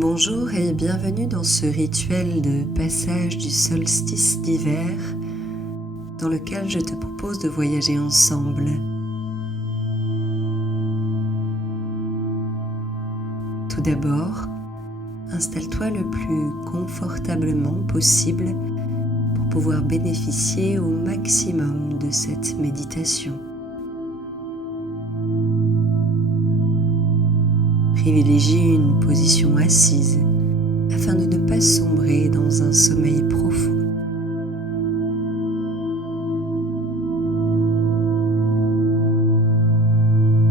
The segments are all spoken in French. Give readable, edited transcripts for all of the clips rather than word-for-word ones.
Bonjour et bienvenue dans ce rituel de passage du solstice d'hiver dans lequel je te propose de voyager ensemble. Tout d'abord, installe-toi le plus confortablement possible pour pouvoir bénéficier au maximum de cette méditation. Privilégie une position assise afin de ne pas sombrer dans un sommeil profond.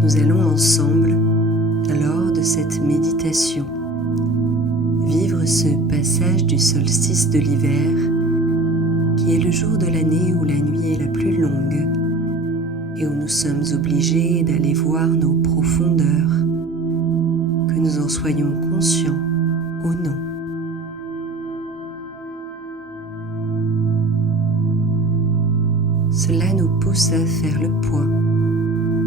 Nous allons ensemble, lors de cette méditation, vivre ce passage du solstice de l'hiver qui est le jour de l'année où la nuit est la plus longue et où nous sommes obligés d'aller voir nos profondeurs, que nous en soyons conscients ou non. Cela nous pousse à faire le point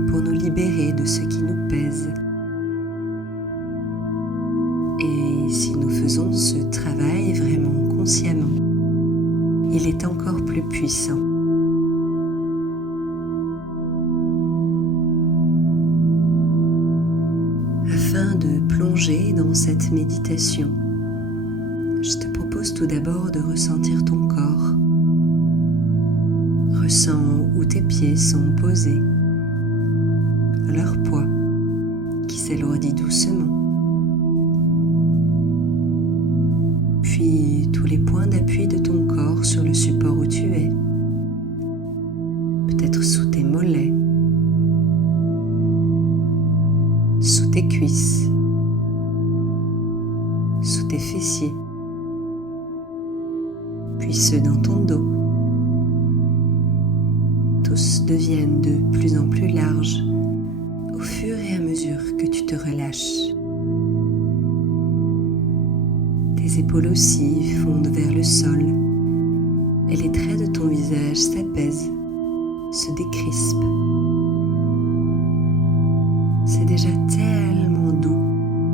pour nous libérer de ce qui nous pèse. Et si nous faisons ce travail vraiment consciemment, il est encore plus puissant. Afin de plonger dans cette méditation, je te propose tout d'abord de ressentir ton corps. Ressens où tes pieds sont posés, leur poids qui s'alourdit doucement. Puis tous les points d'appui de ton corps sur le support où tu es, peut-être sous tes mollets, sous tes cuisses, sous tes fessiers, puis ceux dans ton dos. Tous deviennent de plus en plus larges au fur et à mesure que tu te relâches. Tes épaules aussi fondent vers le sol et les traits de ton visage s'apaisent, se décrispent. C'est déjà tellement doux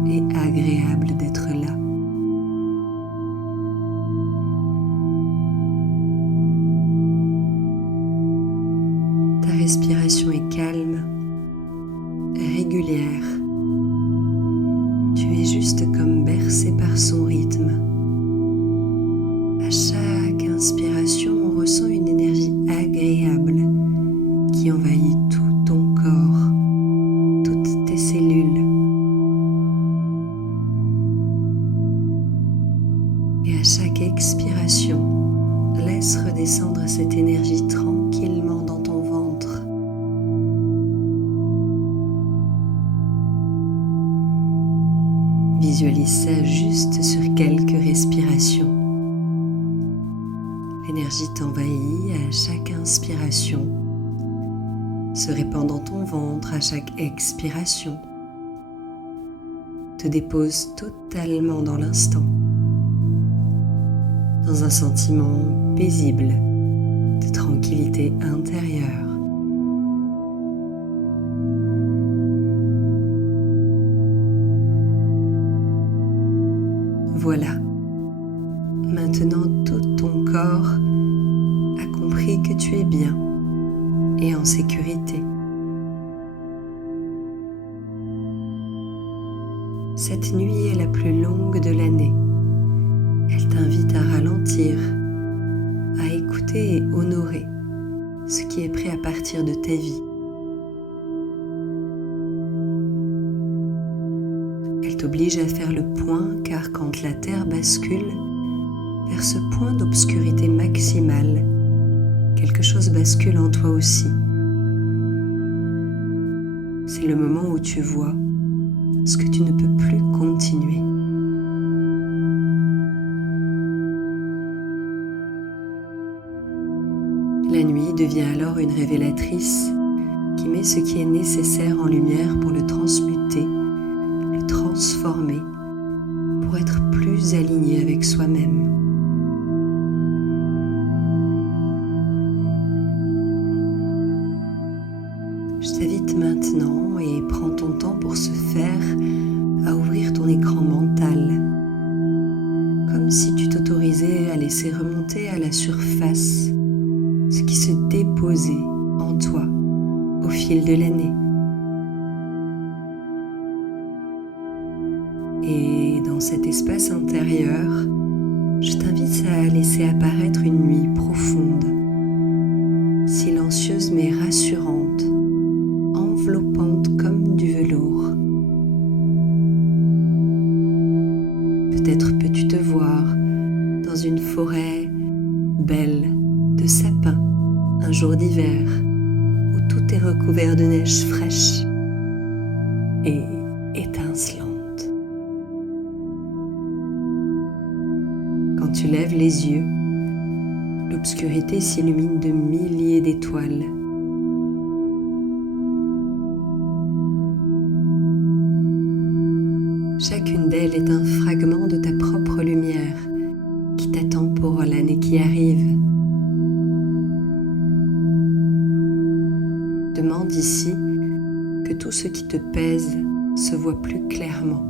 et agréable d'être là. Ta respiration est calme, régulière. Tu es juste comme bercé par son rythme. À chaque inspiration, on ressent une énergie agréable qui envahit tout ton corps, toutes tes cellules. Et à chaque expiration, laisse redescendre cette énergie tranquillement dans ton ventre. Visualise ça juste sur quelques respirations. L'énergie t'envahit à chaque inspiration, se répand dans ton ventre à chaque expiration, te dépose totalement dans l'instant, dans un sentiment paisible de tranquillité intérieure. Voilà, maintenant tout ton corps a compris que tu es bien et en sécurité. Cette nuit est la plus longue de l'année. Elle t'invite à ralentir, à écouter et honorer ce qui est prêt à partir de ta vie. Elle t'oblige à faire le point car quand la Terre bascule vers ce point d'obscurité maximale, quelque chose bascule en toi aussi. C'est le moment où tu vois ce que tu ne peux plus continuer. La nuit devient alors une révélatrice qui met ce qui est nécessaire en lumière pour le transmuter, le transformer, pour être plus aligné avec soi-même. Je t'invite maintenant et prends ton temps pour ce faire à ouvrir ton écran mental comme si tu t'autorisais à laisser remonter à la surface ce qui se déposait en toi au fil de l'année. Et dans cet espace intérieur, je t'invite à laisser apparaître une nuit profonde, silencieuse mais rassurante, enveloppante comme du velours. Peut-être peux-tu te voir dans une forêt belle de sapins un jour d'hiver où tout est recouvert de neige fraîche et étincelante. Quand tu lèves les yeux, l'obscurité s'illumine de milliers d'étoiles. Chacune d'elles est un fragment de ta propre lumière qui t'attend pour l'année qui arrive. Demande ici que tout ce qui te pèse se voit plus clairement.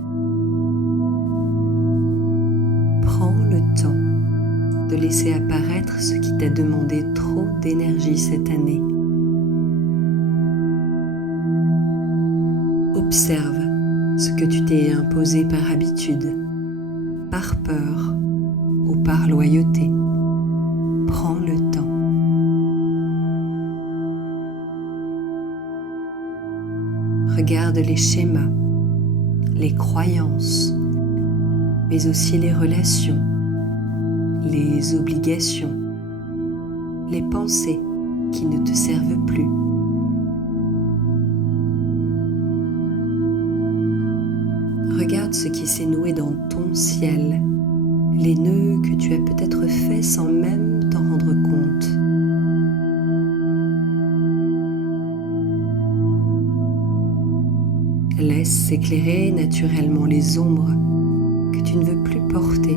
Prends le temps de laisser apparaître ce qui t'a demandé trop d'énergie cette année. Observe ce que tu t'es imposé par habitude, par peur ou par loyauté. Prends le temps. Regarde les schémas, les croyances, mais aussi les relations, les obligations, les pensées qui ne te servent plus. Regarde ce qui s'est noué dans ton ciel, les nœuds que tu as peut-être faits sans même t'en rendre compte. Laisse s'éclairer naturellement les ombres que tu ne veux plus porter,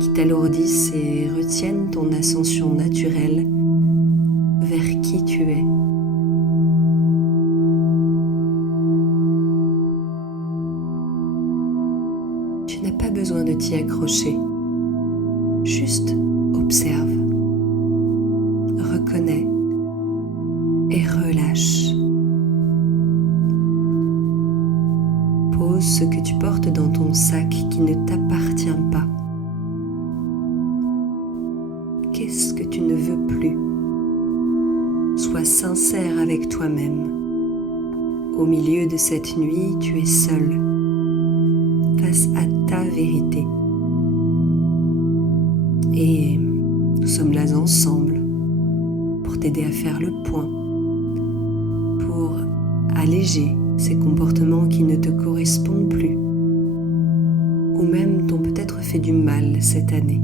qui t'alourdissent et retiennent ton ascension naturelle vers qui tu es. Tu n'as pas besoin de t'y accrocher, juste observe, reconnais et relâche. Pose ce que tu portes dans ton sac qui ne t'appartient pas. Qu'est-ce que tu ne veux plus? Sois sincère avec toi-même. Au milieu de cette nuit, tu es seul, face à ta vérité. Et nous sommes là ensemble pour t'aider à faire le point, pour alléger ces comportements qui ne te correspondent plus, ou même t'ont peut-être fait du mal cette année.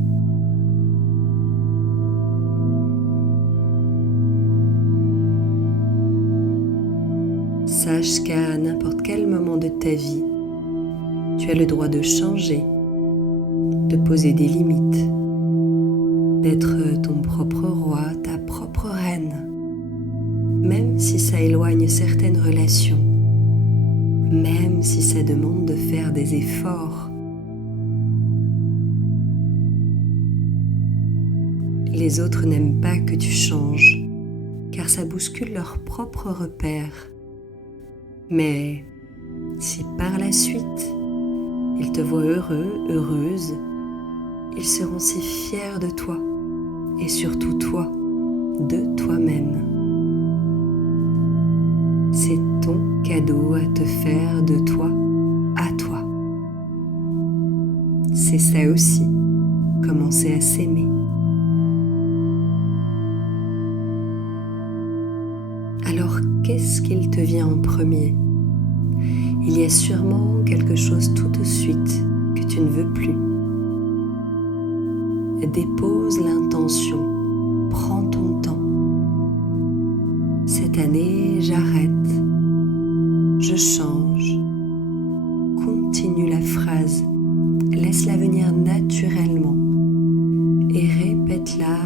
Sache qu'à n'importe quel moment de ta vie, tu as le droit de changer, de poser des limites, d'être ton propre roi, ta propre reine, même si ça éloigne certaines relations, même si ça demande de faire des efforts. Les autres n'aiment pas que tu changes, car ça bouscule leurs propres repères. Mais si par la suite, ils te voient heureux, heureuse, ils seront si fiers de toi, et surtout toi, de toi-même. C'est ton cadeau à te faire de toi à toi. C'est ça aussi, commencer à s'aimer. Alors, qu'est-ce qu'il te vient en premier? Il y a sûrement quelque chose tout de suite que tu ne veux plus. Dépose l'intention, prends ton temps. Cette année, j'arrête, je change. Continue la phrase, laisse-la venir naturellement et répète-la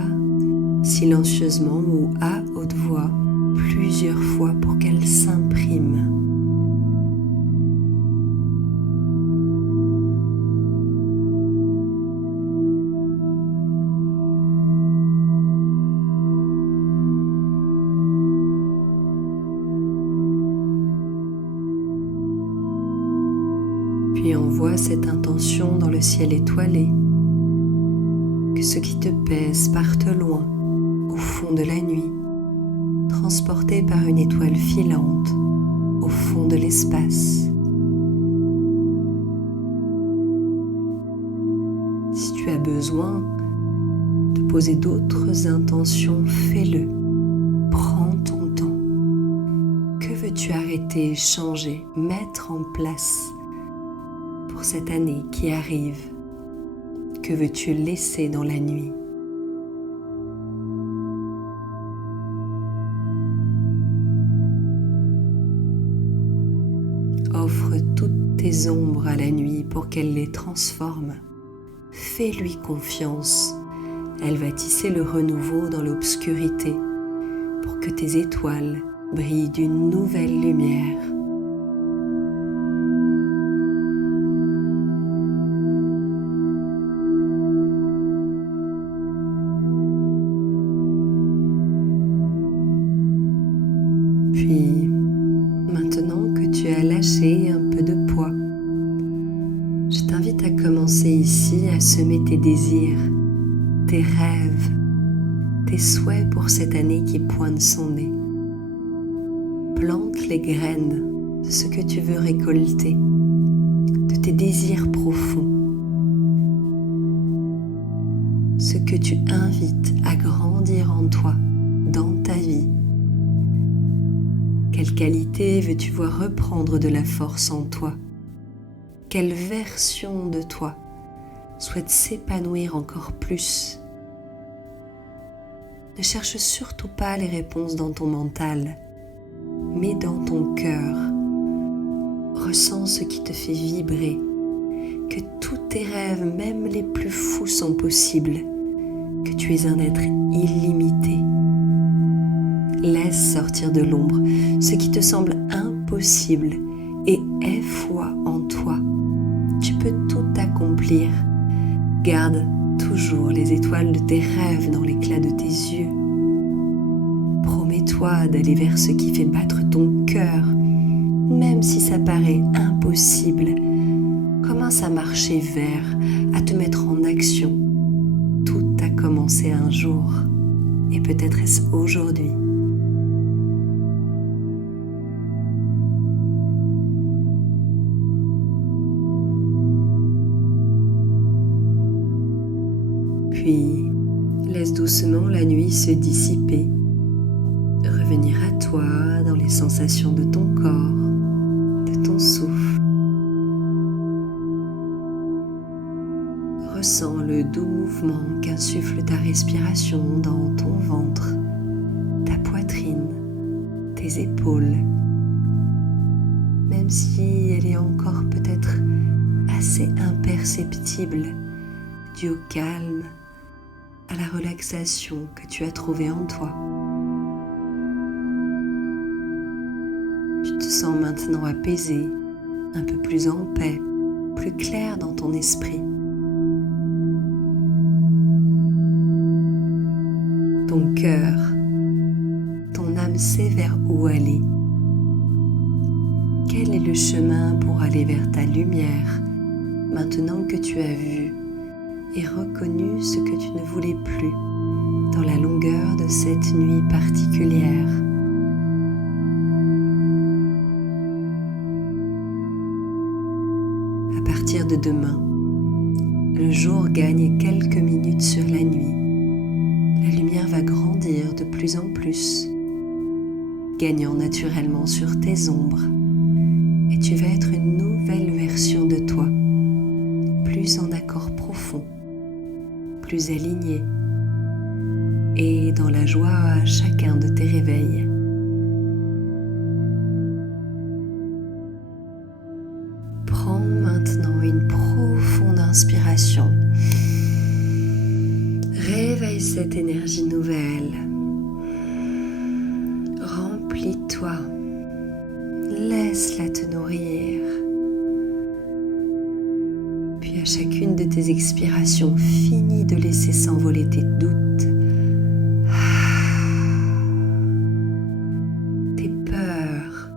silencieusement ou à haute voix plusieurs fois pour qu'elle s'imprime. Puis envoie cette intention dans le ciel étoilé, que ce qui te pèse parte loin, au fond de la nuit, transporté par une étoile filante, au fond de l'espace. Si tu as besoin de poser d'autres intentions, fais-le. Prends ton temps. Que veux-tu arrêter, changer, mettre en place pour cette année qui arrive? Que veux-tu laisser dans la nuit? Offre toutes tes ombres à la nuit pour qu'elle les transforme. Fais-lui confiance. Elle va tisser le renouveau dans l'obscurité pour que tes étoiles brillent d'une nouvelle lumière. Puis, maintenant que tu as lâché un peu de poids, je t'invite à commencer ici à semer tes désirs, tes rêves, tes souhaits pour cette année qui pointe son nez. Plante les graines de ce que tu veux récolter, de tes désirs profonds, ce que tu invites à grandir en toi, dans ta vie. Quelle qualité veux-tu voir reprendre de la force en toi? Quelle version de toi souhaite s'épanouir encore plus? Ne cherche surtout pas les réponses dans ton mental, mais dans ton cœur. Ressens ce qui te fait vibrer, que tous tes rêves, même les plus fous, sont possibles, que tu es un être illimité. Laisse sortir de l'ombre ce qui te semble impossible et aie foi en toi. Tu peux tout accomplir. Garde toujours les étoiles de tes rêves dans l'éclat de tes yeux. Promets-toi d'aller vers ce qui fait battre ton cœur, même si ça paraît impossible. Commence à marcher vers, à te mettre en action. Tout a commencé un jour, et peut-être est-ce aujourd'hui. Puis, laisse doucement la nuit se dissiper, revenir à toi dans les sensations de ton corps, de ton souffle. Ressens le doux mouvement qu'insuffle ta respiration dans ton ventre, ta poitrine, tes épaules, même si elle est encore peut-être assez imperceptible, due au calme, à la relaxation que tu as trouvée en toi. Tu te sens maintenant apaisé, un peu plus en paix, plus clair dans ton esprit. Ton cœur, ton âme sait vers où aller. Quel est le chemin pour aller vers ta lumière maintenant que tu as vu et reconnu ce que tu ne voulais plus dans la longueur de cette nuit particulière? À partir de demain, le jour gagne quelques minutes sur la nuit. La lumière va grandir de plus en plus, gagnant naturellement sur tes ombres, et tu vas être une nouvelle version de toi, plus en accord profond, plus aligné et dans la joie à chacun de tes réveils. Prends maintenant une profonde inspiration. Réveille cette énergie nouvelle. Remplis-toi. Laisse-la te nourrir. Puis à chacune de tes expirations, finis de laisser s'envoler tes doutes, tes peurs,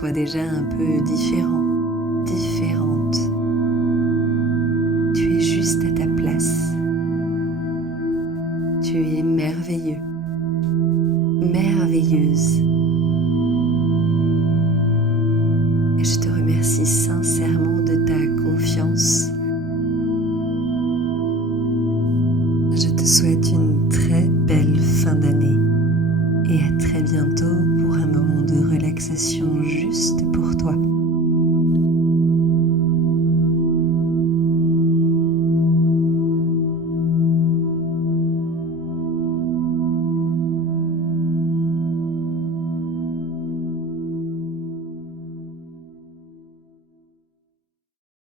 sens-toi déjà un peu différent, différente. Tu es juste à ta place. Tu es merveilleux, merveilleuse. Et je te remercie sincèrement de ta confiance. Je te souhaite une très belle fin d'année et à très bientôt pour un moment de relaxation